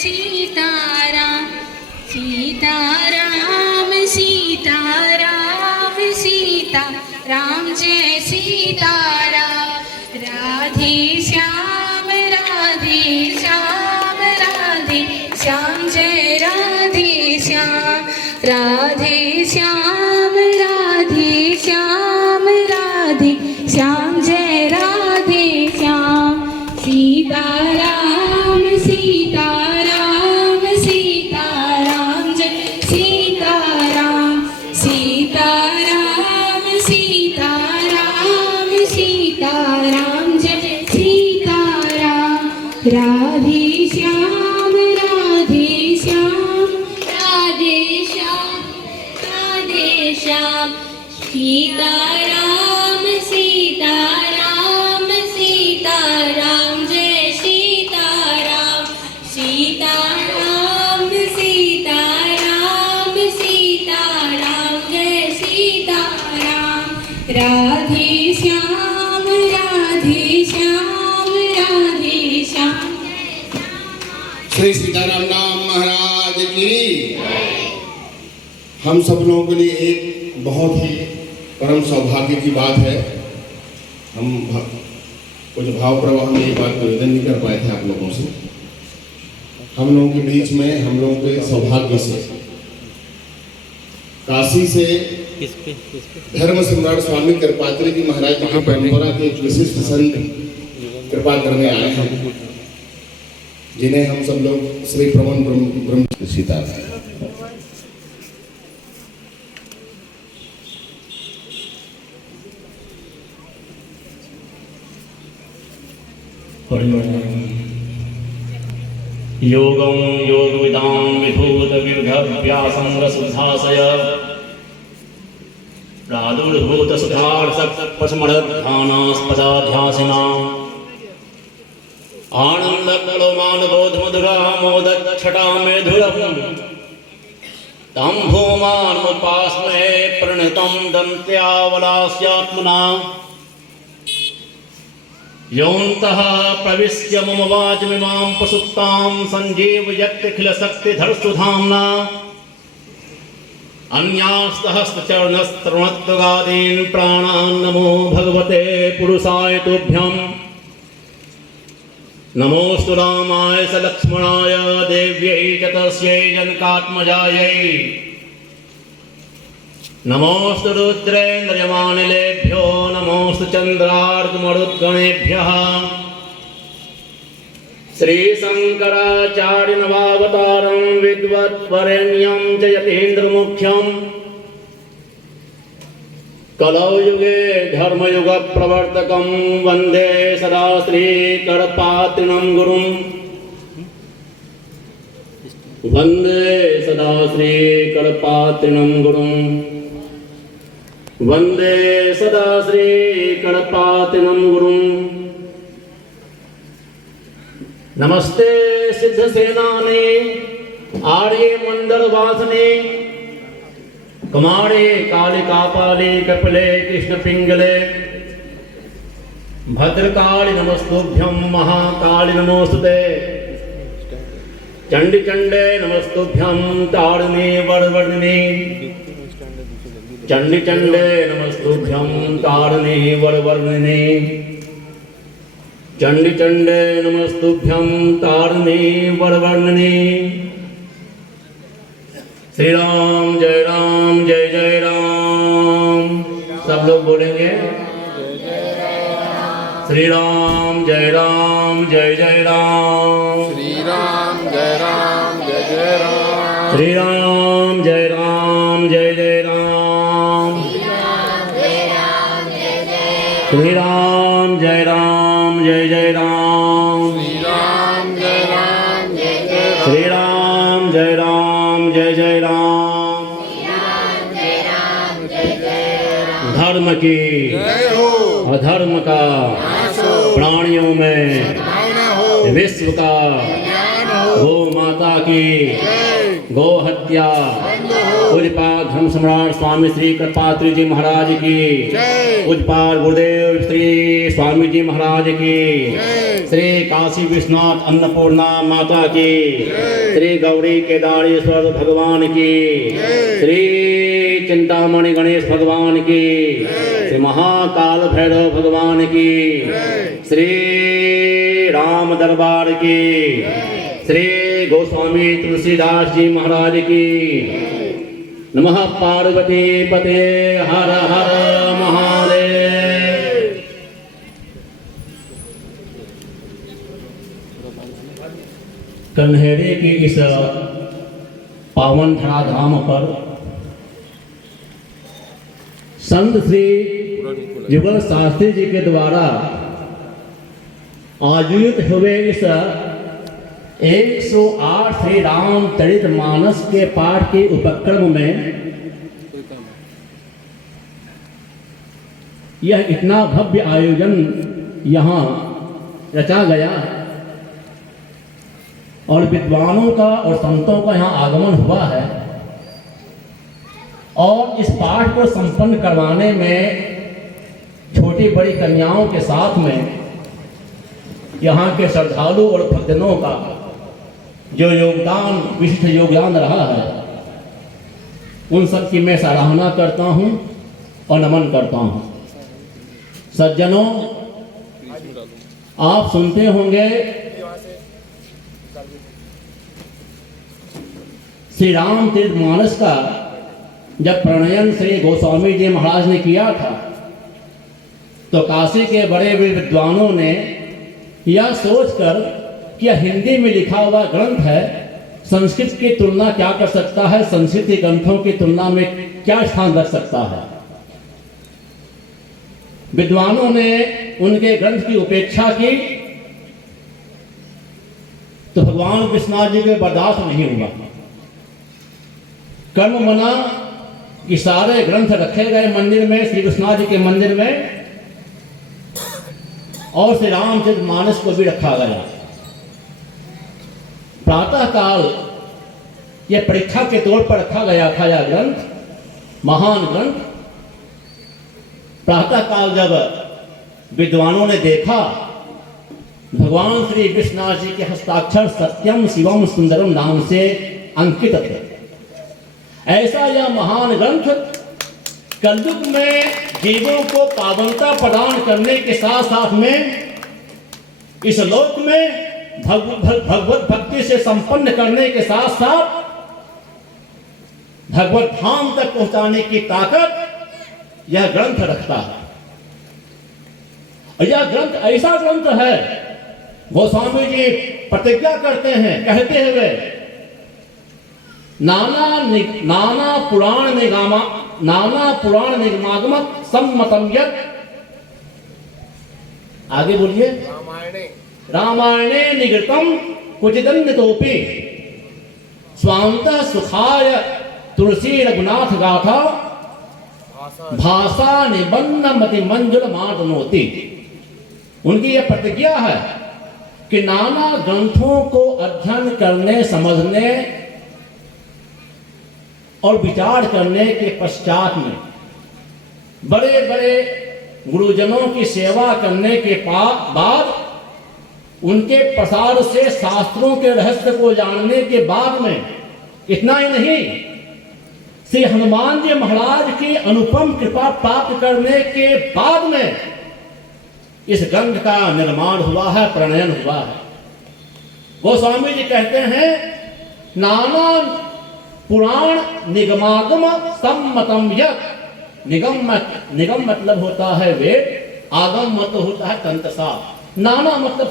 सीताराम सीताराम सीताराम सीताराम जय सीताराम राधे श्याम राधे श्याम राधे श्याम जय राधे श्याम राधे श्याम राधे श्याम राधे श्याम जय राधे श्याम सीताराम सीताराम सीताराम जय सीताराम सीताराम सीताराम सीताराम जय सीताराम राधे श्याम राधे श्याम राधे श्याम राधे श्याम सीताराम सीताराम सीताराम जय सीताराम सीताराम सीताराम सीताराम जय सीताराम राधे श्याम राधे श्याम राधे श्याम श्री सीताराम नाम महाराज की। हम सब लोगों के लिए एक बहुत ही परम सौभाग्य की बात है। हम कुछ भाव प्रवाह में ये बात निवेदन नहीं कर पाए थे आप लोगों से। हम लोगों के बीच में हम लोगों के सौभाग्य से काशी से धर्म सम्राट स्वामी कृपात्री जी महाराज जी की परंपरा के एक विशिष्ट संत कृपा करने आए हैं, जिन्हें हम सब लोग श्री प्रवन ब्रह्म सीताराम। योगं योगविदां विभूतविर्भव्यासं रसुधासय प्रादुर्भूतसुधार्सक्पशमणध्यानास्पदाध्यासिनाम् आनन्दकलमानबोधमधुरामोदच्छटामेधुरम् तं भूमानमुपास्महे प्रणीतं दन्त्यावलास्यात्मना योऽन्तः प्रविश्य मम वाचमिमां प्रसुप्तां सञ्जीवयत्यखिलशक्तिधरस्वधाम्ना अन्यास्तहस्तचरणस्तरुणत्वगादीन् प्राणान् नमो भगवते पुरुषाय तुभ्यम् नमोऽस्तु रामाय स लक्ष्मणाय देव्यै च तस्यै जनकात्मजायै नमोऽस्तु रुद्रेन्द्रयमानिलेभ्यो नमोऽस्तु चन्द्रार्कमरुद्गणेभ्यः श्रीशङ्कराचार्यनवावतारं विद्वद्वरेण्यं च यतीन्द्रमुख्यं कलौयुगे धर्मयुगप्रवर्तकं वन्दे सदा श्रीकरपात्रिणं गुरुं वन्दे सदा श्रीकरपात्रिणं गुरुं वन्दे सदा श्रीकरपात्रिणं गुरुं नमस्ते सिद्धसेनाने आर्ये मंडलवासने कुमारे कालिकापाले कपिले कृष्णपिंगले भद्रकाली नमस्तुभ्यं महाकाली नमोस्तुते चंडीचंडे नमस्तुभ्यं तारिणी वरवर्णिनी चंडीचंडे नमस्तुभ्यं तारिणी वरवर्णिनी चंडीचंडे नमस्तुभ्यं तारिणी वरवर्णिनी श्री राम जय राम सब लोग बोलेंगे श्री राम जय राम जय राम श्री राम जय राम जय जय राम श्री राम जय राम जय राम श्री राम जय राम जय राम श्री राम जय राम जय राम धर्म की अधर्म का प्राणियों में विश्व का गो माता की गो हत्या पूज्यपाल धर्म सम्राट स्वामी श्री कृपात्री जी महाराज की, पूज्यपाल गुरुदेव श्री स्वामी जी महाराज की, श्री काशी विश्वनाथ अन्नपूर्णा माता की, श्री गौरी केदारेश्वर भगवान की, श्री चिंतामणि गणेश भगवान की, श्री महाकाल भैरव भगवान की, श्री राम दरबार की, श्री गोस्वामी तुलसीदास जी महाराज की। नमः पार्वती पते हर हर महादेव। कन्हेरे के इस पावन धराधाम पर संत श्री युगल शास्त्री जी के द्वारा आयोजित हुए इस 108 श्री रामचरित मानस के पाठ के उपक्रम में यह इतना भव्य आयोजन यहाँ रचा गया और विद्वानों का और संतों का यहाँ आगमन हुआ है और इस पाठ को संपन्न करवाने में छोटी बड़ी कन्याओं के साथ में यहाँ के श्रद्धालु और भक्तजनों का जो योगदान विशिष्ट योगदान रहा है उन सब की मैं सराहना करता हूँ और नमन करता हूँ। सज्जनों, आप सुनते होंगे श्री रामचरितमानस का जब प्रणयन श्री गोस्वामी जी महाराज ने किया था तो काशी के बड़े बड़े विद्वानों ने यह सोचकर कि यह हिंदी में लिखा हुआ ग्रंथ है, संस्कृत की तुलना क्या कर सकता है, संस्कृत के ग्रंथों की तुलना में क्या स्थान रख सकता है। विद्वानों ने उनके ग्रंथ की उपेक्षा की तो भगवान विश्वनाथ जी के बर्दाश्त नहीं हुआ। कर्म मना कि सारे ग्रंथ रखे गए मंदिर में, श्री विश्वनाथ जी के मंदिर में, और श्री रामचरितमानस को भी रखा गया। प्रातः काल यह परीक्षा के तौर पर रखा गया था यह ग्रंथ, महान ग्रंथ। प्रातः काल जब विद्वानों ने देखा भगवान श्री विश्वनाथ जी के हस्ताक्षर सत्यम शिवम सुंदरम नाम से अंकित थे। ऐसा यह महान ग्रंथ कलयुग में जीवों को पावनता प्रदान करने के साथ साथ में इस लोक में भगवत भक्ति से संपन्न करने के साथ साथ भगवत धाम तक पहुंचाने की ताकत यह ग्रंथ रखता है। और यह ग्रंथ ऐसा ग्रंथ है, गोस्वामी जी प्रतिज्ञा करते हैं कहते हुए, नाना पुराण निगमागमक सम्मतम यत्, आगे बोलिए, रामायणे निगृतम कुचिदन्यतोपि स्वान्तः सुखाय तुलसी रघुनाथ गाथा भाषा निबंध मति मंजुल मार्दनोति। उनकी यह प्रतिज्ञा है कि नाना ग्रंथों को अध्ययन करने, समझने और विचार करने के पश्चात में बड़े बड़े गुरुजनों की सेवा करने के बाद उनके प्रसार से शास्त्रों के रहस्य को जानने के बाद में, इतना ही नहीं, श्री हनुमान जी महाराज की अनुपम कृपा प्राप्त करने के बाद में इस ग्रंथ का निर्माण हुआ है, प्रणयन हुआ है। गोस्वामी जी कहते हैं, नाना पुराण निगमागम सम्मतम यत्। निगम मतलब होता है वेद, आगम मतलब होता है तंत्र शास्त्र। नाना मतलब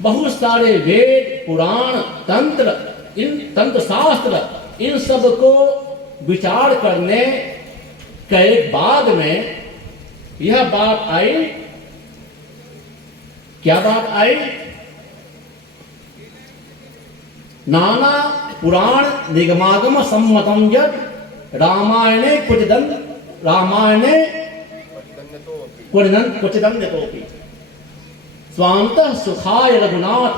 बहुत सारे वेद, पुराण, तंत्र, इन तंत्र शास्त्र, इन सब को विचार करने के बाद में यह बात आई। क्या बात आई? नाना पुराण निगमागम सम्मतम यत् रामायणे कुचिदन्यतोपि स्वान्तः सुखाय रघुनाथ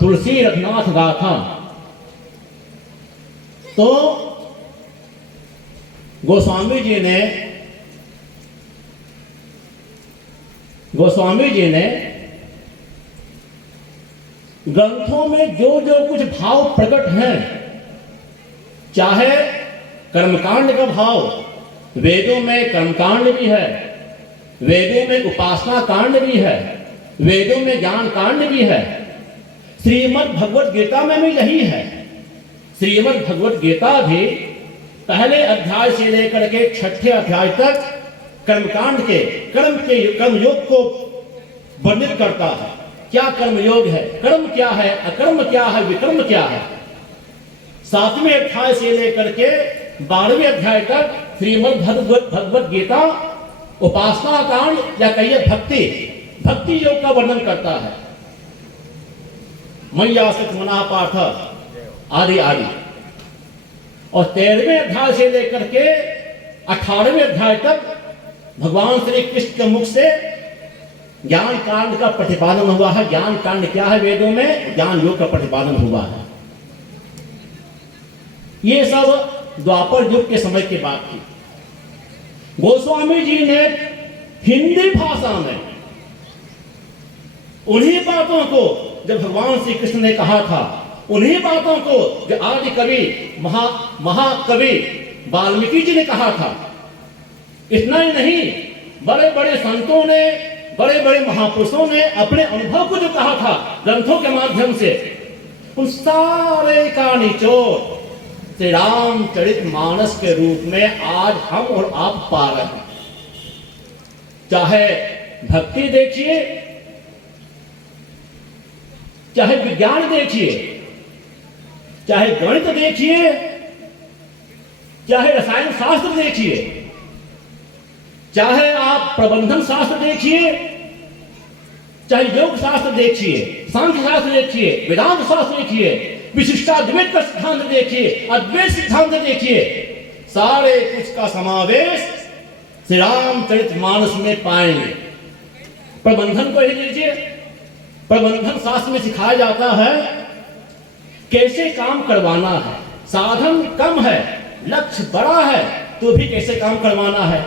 तुलसी रघुनाथ गाथा। तो गोस्वामी जी ने ग्रंथों में जो जो कुछ भाव प्रकट हैं, चाहे कर्मकांड का भाव, वेदों में कर्मकांड भी है, वेदों में उपासना कांड भी है, वेदों में ज्ञान कांड भी है, श्रीमद् भगवत गीता में भी यही है। श्रीमद् भगवत गीता भी पहले अध्याय से लेकर के 6ठे अध्याय तक कर्मकांड के कर्मयोग को वर्णित करता है। क्या कर्मयोग है, कर्म क्या है, अकर्म क्या है, विकर्म क्या है। 7वें अध्याय से लेकर के 12वें अध्याय तक श्रीमद् भगवत गीता उपासना कांड या कहिए भक्ति योग का वर्णन करता है। मय्यासक्त मना पाठ आदि आदि। और 13वें अध्याय से लेकर के 18वें अध्याय तक भगवान श्री कृष्ण के मुख से ज्ञान कांड का प्रतिपादन हुआ है। ज्ञान कांड क्या है, वेदों में ज्ञान योग का प्रतिपादन हुआ है। ये सब द्वापर युग के समय की बात थी। गोस्वामी जी ने हिंदी भाषा में उन्हीं बातों को जब भगवान श्री कृष्ण ने कहा था, उन्हीं बातों को जो आदि कवि महाकवि वाल्मीकि जी ने कहा था। इतना ही नहीं, बड़े बड़े संतों ने, बड़े बड़े महापुरुषों ने अपने अनुभव को जो कहा था ग्रंथों के माध्यम से, उन सारे का निचोड़ श्री रामचरितमानस के रूप में आज हम और आप पा रहे हैं। चाहे भक्ति देखिए, चाहे विज्ञान देखिए, चाहे गणित देखिए, चाहे रसायन शास्त्र देखिए, चाहे आप प्रबंधन शास्त्र देखिए, चाहे योग शास्त्र देखिए, सांख्य शास्त्र देखिए, वेदांत शास्त्र देखिए, विशिष्टाद्वैत का सिद्धांत देखिए, अद्वैत सिद्धांत देखिए, सारे कुछ का समावेश श्री रामचरितमानस में पाएंगे। प्रबंधन को ही लीजिए, प्रबंधन शास्त्र में सिखाया जाता है कैसे काम करवाना है। साधन कम है, लक्ष्य बड़ा है, तो भी कैसे काम करवाना है।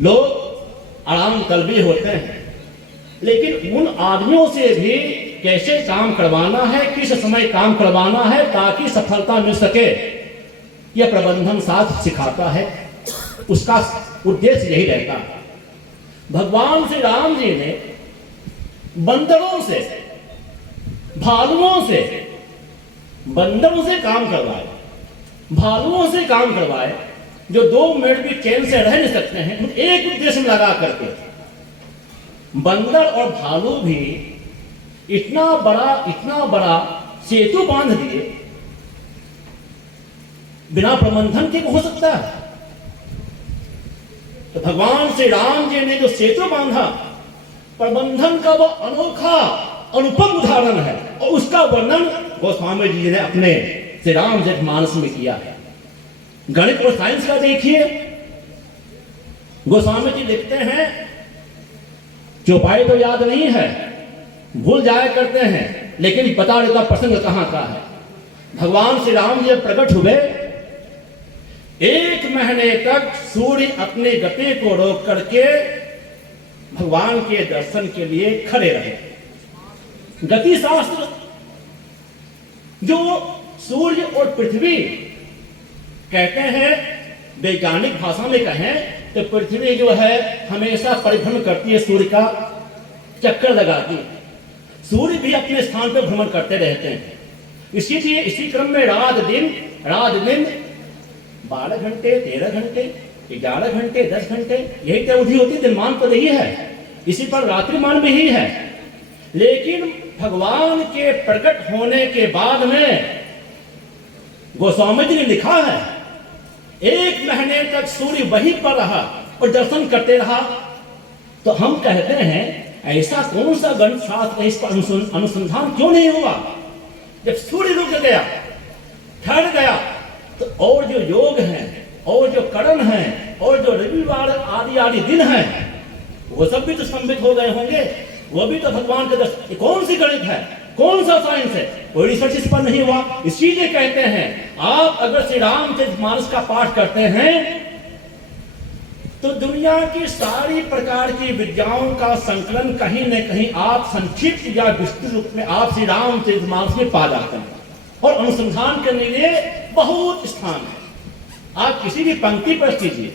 लोग आराम कल्बी होते हैं, लेकिन उन आदमियों से भी कैसे काम करवाना है, किस समय काम करवाना है ताकि सफलता मिल सके, यह प्रबंधन शास्त्र सिखाता है। उसका उद्देश्य यही रहता है। भगवान श्री राम जी ने बंदरों से, भालुओं से, बंदरों से काम करवाए, भालुओं से काम करवाए, जो 2 मिनट भी चैन से रह नहीं सकते हैं, एक उद्देश्य में लगा करके। बंदर और भालू भी इतना बड़ा सेतु बांध दिए, बिना प्रबंधन के हो सकता है। तो भगवान श्री राम जी ने जो सेतु बांधा, प्रबंधन का वो अनोखा अनुपम उदाहरण है, और उसका वर्णन गोस्वामी जी ने अपने श्री रामचरितमानस में किया है। गणित और साइंस का देखिए, गोस्वामी जी लिखते हैं, चौपाई तो याद नहीं है, भूल जाया करते हैं, लेकिन बता देता प्रसंग कहां का है। भगवान श्री राम जी प्रकट हुए, 1 महीने तक सूर्य अपने गति को रोक करके भगवान के दर्शन के लिए खड़े रहे। गति शास्त्र जो सूर्य और पृथ्वी कहते हैं, वैज्ञानिक भाषा में कहें तो पृथ्वी जो है हमेशा परिभ्रमण करती है, सूर्य का चक्कर लगाती है। सूर्य भी अपने स्थान पर भ्रमण करते रहते हैं। इसीलिए इसी क्रम में रात दिन 12 घंटे, 13 घंटे, 11 घंटे, 10 घंटे, यही तो अवधि होती है। दिनमान तो यही है, इसी पर रात्रिमान भी ही है। लेकिन भगवान के प्रकट होने के बाद में गोस्वामी जी ने लिखा है, 1 महीने तक सूर्य वहीं पर रहा और दर्शन करते रहा। तो हम कहते हैं ऐसा कौन सा गणित शास्त्र है, इस पर अनुसंधान क्यों नहीं हुआ? जब सूर्य रुक गया, ठहर गया, तो और जो योग हैं, और जो कर्म हैं, और जो रविवार आदि दिन हैं, वो सब भी तो संबित हो गए होंगे। वो भी तो भगवान के दर्शन। कौन सी गणित है कौन सा साइंस है? कोई रिसर्च इस पर नहीं हुआ। इसीलिए कहते हैं आप अगर श्री रामचरितमानस का पाठ करते हैं तो दुनिया की सारी प्रकार की विद्याओं का संकलन कहीं न कहीं आप संक्षिप्त या विस्तृत रूप में आप श्री रामचरितमानस में पा जाते हैं। और अनुसंधान करने के लिए बहुत स्थान है। आप किसी भी पंक्ति पर कीजिए।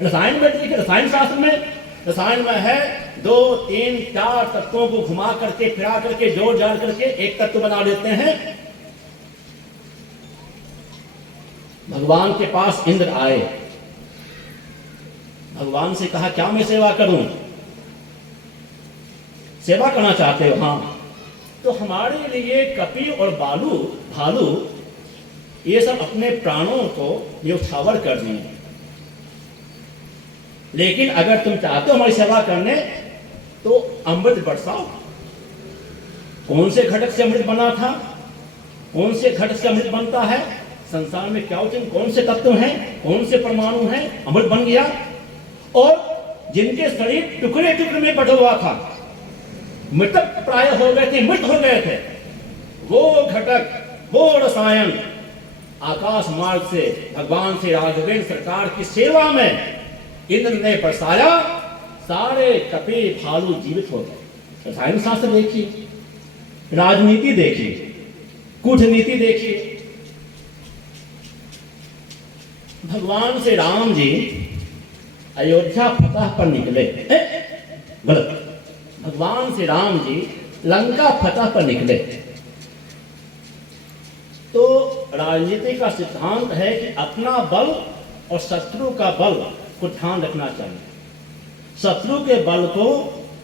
रसायन में देखिए, रसायन शास्त्र में, रसायन में है 2, 3, 4 तत्वों को घुमा करके फिरा करके जोड़ जाड़ करके एक तत्व बना लेते हैं। भगवान के पास इंद्र आए, भगवान से कहा क्या मैं सेवा करूं? सेवा करना चाहते हो? हाँ। तो हमारे लिए कपि और भालू ये सब अपने प्राणों को न्यौछावर कर दिए, लेकिन अगर तुम चाहते हो हमारी सेवा करने तो अमृत बरसाओ। कौन से घटक से अमृत बना था? कौन से घटक से अमृत बनता है? संसार में क्या कौन से तत्व हैं, कौन से परमाणु हैं? अमृत बन गया। और जिनके शरीर टुकड़े टुकड़े में बटा हुआ था, मृतक प्राय हो गए थे, मृत हो गए थे, वो घटक, वो रसायन आकाश मार्ग से भगवान श्री राघवेंद्र सरकार की सेवा में इंद्र ने बरसाया। सारे कपि भालू जीवित हो गए। रसायन शास्त्र देखिए, राजनीति देखिए, कूटनीति देखिए। भगवान श्री राम जी अयोध्या फतह पर निकले, गलत, भगवान श्री राम जी लंका फतह पर निकले। तो राजनीति का सिद्धांत है कि अपना बल और शत्रु का बल को ध्यान रखना चाहिए। शत्रु के बल को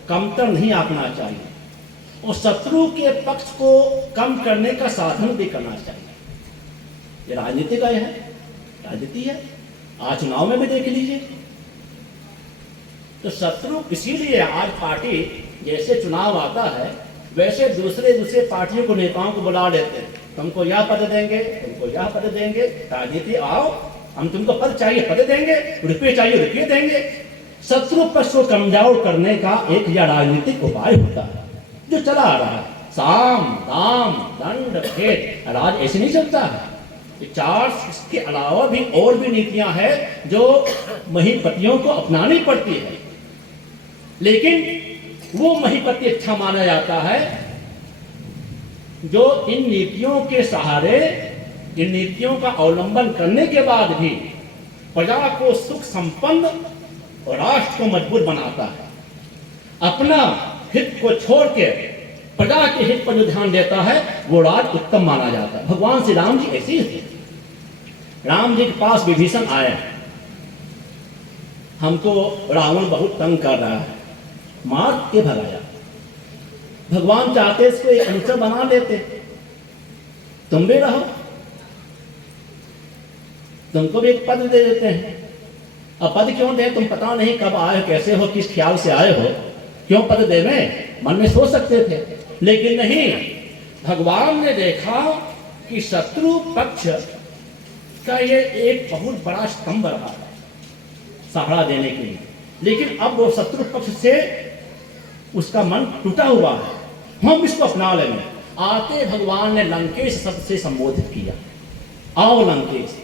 कमतर नहीं आंकना चाहिए और शत्रु के पक्ष को कम करने का साधन भी करना चाहिए। ये राजनीति का है, राजनीति है। आज चुनाव में भी देख लीजिए। तो शत्रु इसीलिए आज पार्टी जैसे चुनाव आता है वैसे दूसरे पार्टियों को, नेताओं को बुला लेते हैं। तुमको यह पद देंगे, तुमको यह पद देंगे, राजनीति आओ, हम तुमको पद चाहिए पद देंगे, रुपये चाहिए रुपये देंगे। शत्रु पक्ष को कमजोर करने का एक यह राजनीतिक उपाय होता है जो चला आ रहा है। साम दाम दंड भेद राज ऐसे नहीं चलता है। ये चार, इसके अलावा भी और भी नीतियां हैं जो महीपतियों को अपनानी पड़ती है, लेकिन वो महीपति अच्छा माना जाता है जो इन नीतियों के सहारे, इन नीतियों का अवलंबन करने के बाद भी प्रजा को सुख संपन्न और राष्ट्र को मजबूत बनाता है। अपना हित को छोड़ के प्रजा के हित पर जो ध्यान देता है वो राज उत्तम माना जाता है। भगवान श्री राम जी ऐसे ही थे। राम जी के पास विभीषण आया, हमको रावण बहुत तंग कर रहा है, मार के भगाया। भगवान चाहते इसको एक अनुचर बना लेते, तुम भी रहो, तुमको भी एक पद दे देते हैं। अब पद क्यों दे? तुम पता नहीं कब आए हो, कैसे हो, किस ख्याल से आए हो, क्यों पद देवे? मन में सोच सकते थे, लेकिन नहीं। भगवान ने देखा कि शत्रु पक्ष का ये एक बहुत बड़ा स्तंभ रहा है सहारा देने के लिए, लेकिन अब वो शत्रु पक्ष से उसका मन टूटा हुआ है, हम इसको अपना लेंगे। आते भगवान ने लंकेश शब्द से संबोधित किया, आओ लंकेश।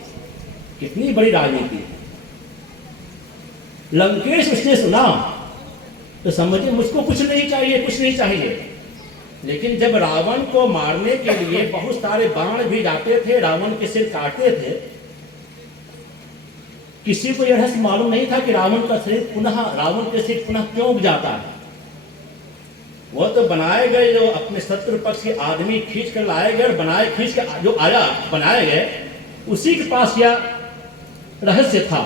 कितनी बड़ी राजनीति है। लंकेश उसने सुना तो समझे मुझको कुछ नहीं चाहिए, कुछ नहीं चाहिए। लेकिन जब रावण को मारने के लिए बहुत सारे बाण भी जाते थे, रावण के सिर काटते थे, किसी को यह रहस्य मालूम नहीं था कि रावण का शरीर पुनः, रावण के सिर पुनः क्यों उग जाता है। वो तो बनाए गए जो अपने शत्रु पक्ष के आदमी खींच कर लाए गए, बनाए खींच कर जो आया बनाए गए, उसी के पास यह रहस्य था।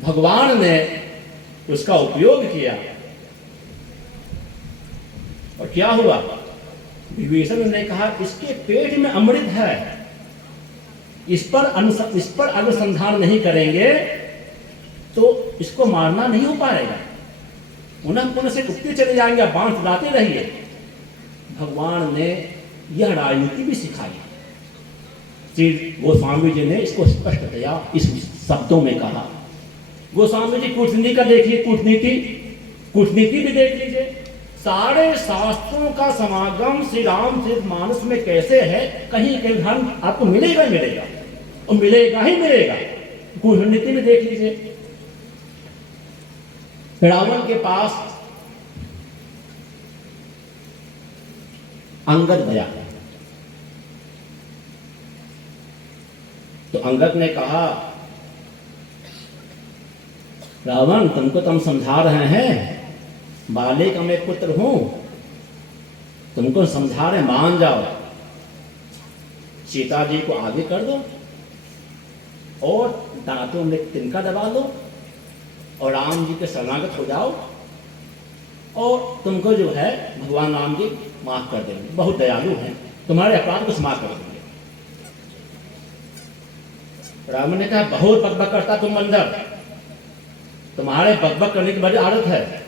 भगवान ने उसका उपयोग किया और क्या हुआ? विभीषण ने कहा इसके पेट में अमृत है, इस पर अनुसंधान नहीं करेंगे तो इसको मारना नहीं हो पाएगा, पुनः से कुत्ते चले जाएंगे, बाण चलाते रहिए। भगवान ने यह राजनीति भी सिखाई। श्री गोस्वामी जी ने इसको स्पष्टतया इस शब्दों में कहा। गोस्वामी जी कूटनीति का देखिए, कूटनीति भी देख लीजिए। सारे शास्त्रों का समागम श्री रामचरित मानस में कैसे है, कहीं कहीं धर्म आपको मिलेगा ही मिलेगा, और मिलेगा ही मिलेगा। कूटनीति में देख लीजिए, रावण के पास अंगद गया, तो अंगद ने कहा, रावण तुमको तो हम समझा रहे हैं, बाले का मैं पुत्र हूं, तुमको समझा रहे, मान जाओ, सीता जी को आगे कर दो और दांतों में तिनका दबा लो और राम जी के शरणागत हो जाओ, और तुमको जो है भगवान राम जी माफ कर देंगे, बहुत दयालु हैं, तुम्हारे अपराध को क्षमा कर देंगे। रावण ने कहा, बहुत बकबक करता तुम बंदर, तुम्हारे बकबक करने की बड़ी आदत है,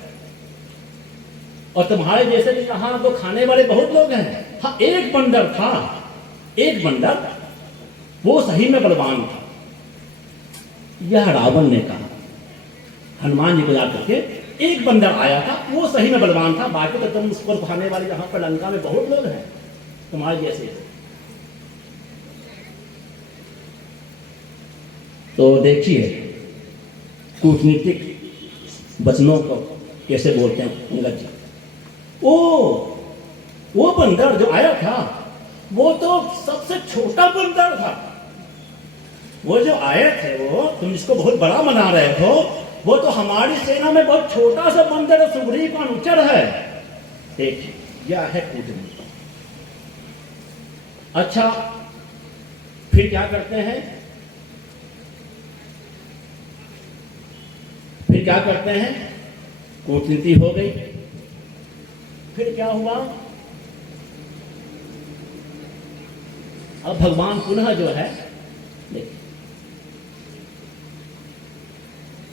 और तुम्हारे जैसे भी यहाँ तो खाने वाले बहुत लोग हैं। हाँ, एक बंदर था, एक बंदर, वो सही में बलवान था। यह रावण ने कहा हनुमान जी को याद करके, एक बंदर आया था, वो सही में बलवान था, बाकी तो तुम उसको खाने वाले यहाँ पर लंका में बहुत लोग हैं तुम्हारे जैसे। तो देखिए कूटनीतिक वचनों को कैसे बोलते हैं अंगद जी। वो बंदर जो आया था वो तो सबसे छोटा बंदर था। वो जो आए थे, वो तुम जिसको बहुत बड़ा मना रहे हो, वो तो हमारी सेना में बहुत छोटा सा बंदर है, सुग्रीव का अनुचर है। देखिए यह है कूटनीति। अच्छा, फिर क्या करते हैं, फिर क्या करते हैं, कूटनीति हो गई, फिर क्या हुआ, अब भगवान पुनः जो है, देखिए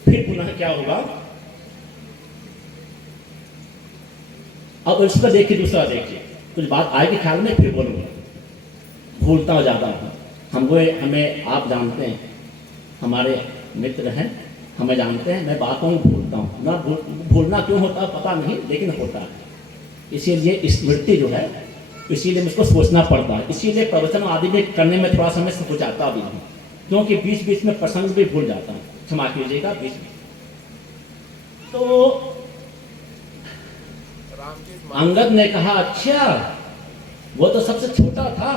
फिर पुनः क्या होगा, अब इसका देखिए, दूसरा देखिए, कुछ बात आएगी ख्याल में, फिर बोलूंगा, भूलता हो जाता हूं, हमें आप जानते हैं, हमारे मित्र हैं, हमें जानते हैं, मैं बातों में भूलता हूँ ना, भूलना क्यों होता है पता नहीं, लेकिन होता है। इसीलिए स्मृति जो है, इसीलिए मुझको सोचना पड़ता है, इसीलिए प्रवचन आदि में करने में थोड़ा समय से हो जाता भी नहीं, क्योंकि बीच बीच में प्रसंग भी भूल जाता हूँ, क्षमा कीजिएगा बीच में। तो अंगद ने कहा, अच्छा वो तो सबसे छोटा था,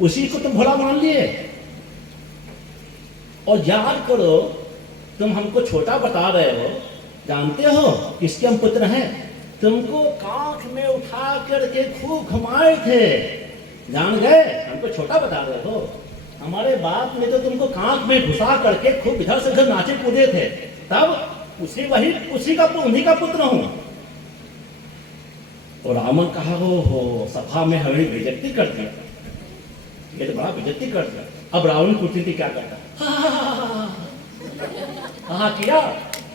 उसी को तुम भला मान लिए, और याद करो तुम हमको छोटा बता रहे हो, जानते हो किसके हम पुत्र हैं, तुमको कांख में उठा करके खूब घुमाए थे, जान गए, हमको छोटा बता रहे हो, हमारे बाप ने तो तुमको कांख में घुसा करके खूब इधर से उधर नाचे कूदे थे, तब उन्हीं का पुत्र हूं। और रावण कहा, हो सभा में हमें बेइज्जती कर दिया, ये तो बड़ा बेइज्जती कर दिया। अब रावण कूटनीति क्या करता, हाँ किया,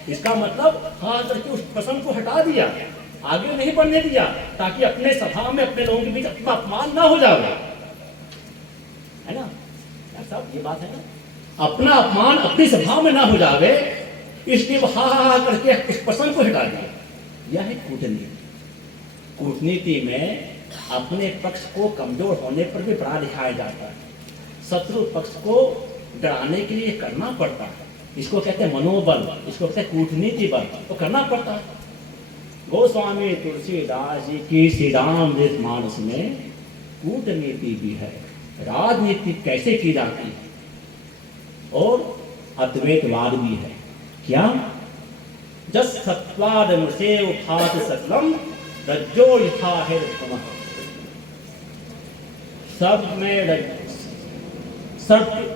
इसका मतलब हाँ करके उस प्रसंग को हटा दिया, आगे नहीं बढ़ने दिया, ताकि अपने सभा में अपने लोगों के बीच अपना अपमान ना हो जाए, है ना साहब, ये बात है ना, अपना अपमान अपनी सभा में ना हो जाए, इसलिए वो हा करके उस प्रसंग को हटा दिया। यह है कूटनीति। कूटनीति में अपने पक्ष को कमजोर होने पर भी बड़ा दिखाया जाता है, शत्रु पक्ष को डराने के लिए करना पड़ता है, इसको कहते हैं मनोबल, इसको कहते हैं कूटनीति बल, तो करना पड़ता है। गोस्वामी तुलसीदास जी की श्री रामचरित मानस में कूटनीति भी है, राजनीति कैसे की जाती है, और अद्वैतवाद भी है। क्या, जस सत्वाद मुसे उठात सकलम रज्जो यथा है सब में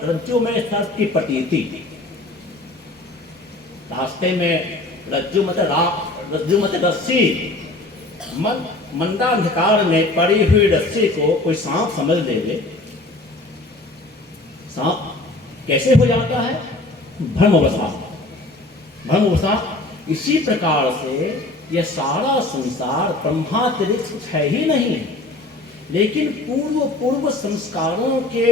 रज्जु में सर्प की प्रतीति, रास्ते में रज्जु मत रस्सी, मंदांधकार में पड़ी हुई रस्सी को कोई सांप समझ लेवे, सांप कैसे हो जाता है, भ्रमवशात। इसी प्रकार से यह सारा संसार ब्रह्मातिरिक्त कुछ है ही नहीं, लेकिन पूर्व संस्कारों के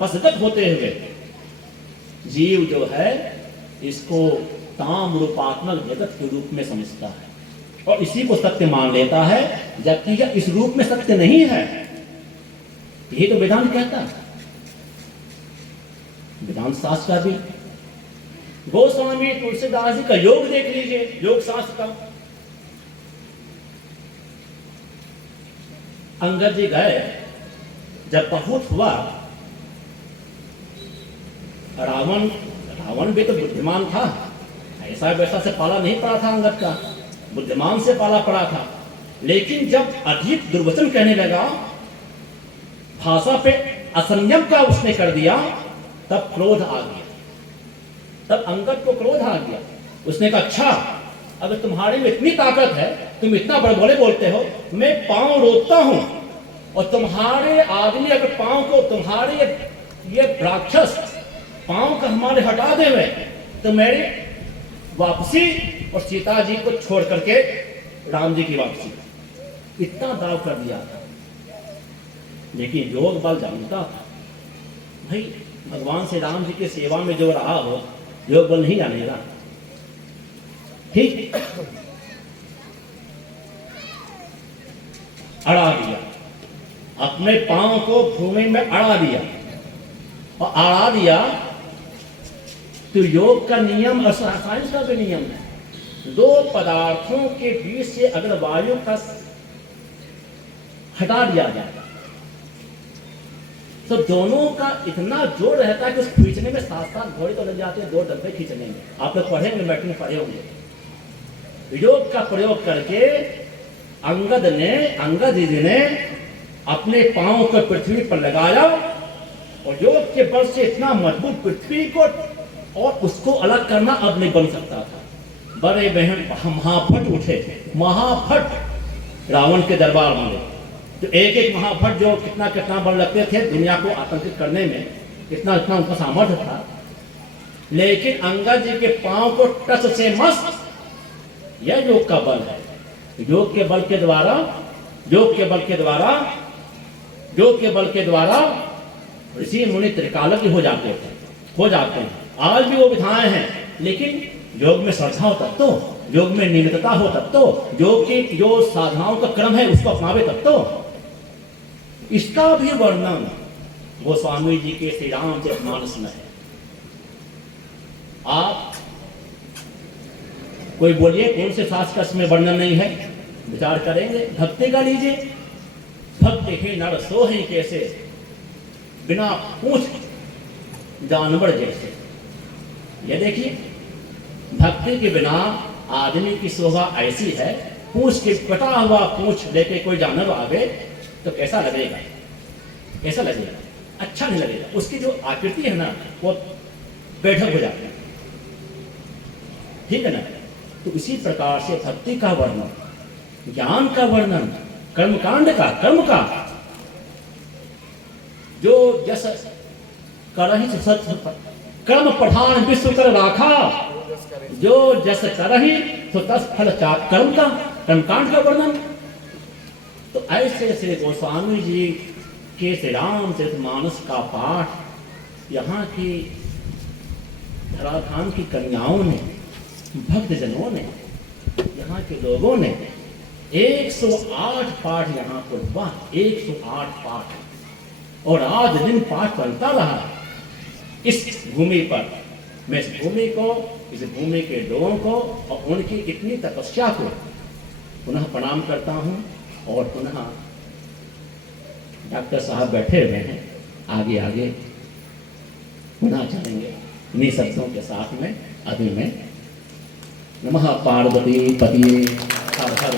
बसगत होते हुए जीव जो है इसको ताम रूपात्मक जगत के रूप में समझता है और इसी को सत्य मान लेता है, जबकि यह इस रूप में सत्य नहीं है। यही तो वेदांत कहता है। वेदांत शास्त्र का भी गोस्वामी तुलसीदास जी का योग देख लीजिए, योग शास्त्र का। अंगद जी गए, जब बहुत हुआ, रावण भी तो बुद्धिमान था, ऐसा वैसा से पाला नहीं पड़ा था, अंगद का बुद्धिमान से पाला पड़ा था। लेकिन जब अधिक दुर्वचन कहने लगा, भाषा पे असंयम का उसने कर दिया, तब क्रोध आ गया। तब अंगद को क्रोध आ गया। उसने कहा, अच्छा अगर तुम्हारे में इतनी ताकत है, तुम इतना बड़बोले बोलते हो, मैं पांव रोकता हूं और तुम्हारे आदमी अगर पांव को, तुम्हारे ये राक्षस पांव का हमारे हटा देवे तो मेरी वापसी और सीता जी को छोड़ करके राम जी की वापसी, इतना दाव कर दिया था। लेकिन योग बल जानता था, भाई भगवान श्री राम जी की सेवा में जो रहा हो, योग बल नहीं जानेगा। ठीक, अड़ा दिया, अपने पांव को भूमि में अड़ा दिया। और अड़ा दिया तो योग का नियम और साइंस का भी नियम है, दो पदार्थों के बीच से अगर वायु का हटा दिया जाए तो दोनों का इतना जोर रहता है कि उस खींचने में 7-7 घोड़े तो लग जाते हैं, 2 डब्बे खींचने में। आप लोग पढ़ेंगे, मैट्रिक में पढ़े होंगे। योग का प्रयोग करके अंगद जी ने अपने पांव को पृथ्वी पर लगाया और योग के बल से इतना मजबूत पृथ्वी को, और उसको अलग करना अब नहीं बन सकता था। बड़े बहन महाफट उठे, महाफट रावण के दरबार में। तो एक एक महाफट जो कितना कितना बल लगते थे दुनिया को आतंकित करने में, इतना इतना उनका सामर्थ्य था। लेकिन अंगद जी के पांव को टच से मस्त, यह योग का बल है। योग के बल के द्वारा, योग के बल के द्वारा, योग के बल के द्वारा ऋषि मुनि त्रिकालज्ञ हो जाते हैं। आज भी वो विधाएं हैं, लेकिन योग में श्रद्धा हो तब तो, योग में नियमितता हो तब तो, योग की जो साधनाओं का क्रम है उसको अपनावे तब तो। इसका भी वर्णन गोस्वामी जी के श्री रामचरितमानस में है। आप कोई बोलिए कौन से शास्त्र का इसमें वर्णन नहीं है? विचार करेंगे, भक्ति का लीजिए। भक्ति ही नर सोहे कैसे, बिना पूछ जानवर जैसे। ये देखिए, भक्ति के बिना आदमी की शोभा ऐसी है, पूछ के कटा हुआ पूछ लेके कोई जानवर आवे तो कैसा लगेगा? कैसा लगेगा? अच्छा नहीं लगेगा। उसकी जो आकृति है ना, वो बैठक हो जाती है, ठीक है ना। तो इसी प्रकार से भक्ति का वर्णन, ज्ञान का वर्णन, कर्मकांड का, कर्म का, जो जस करहि कर्म प्रधान विश्व कर राखा, जो जस करहि तो तस फल चाक, कर्म का, कर्मकांड का वर्णन। तो ऐसे श्री गोस्वामी जी के श्री रामचरितमानस का पाठ यहाँ की धराधाम की कन्याओं ने, भक्तजनों ने, यहाँ के लोगों ने 108 पाठ यहाँ पर हुआ, 108 पाठ। और आज दिन पाठ चलता रहा इस भूमि पर। मैं इस भूमि को, इस भूमि के लोगों को और उनकी इतनी तपस्या को पुनः प्रणाम करता हूँ। और पुनः डॉक्टर साहब बैठे हुए हैं, आगे आगे पुनः चलेंगे इन्हीं शब्दों के साथ में। अभी में नमः पार्वती पतिये हर हर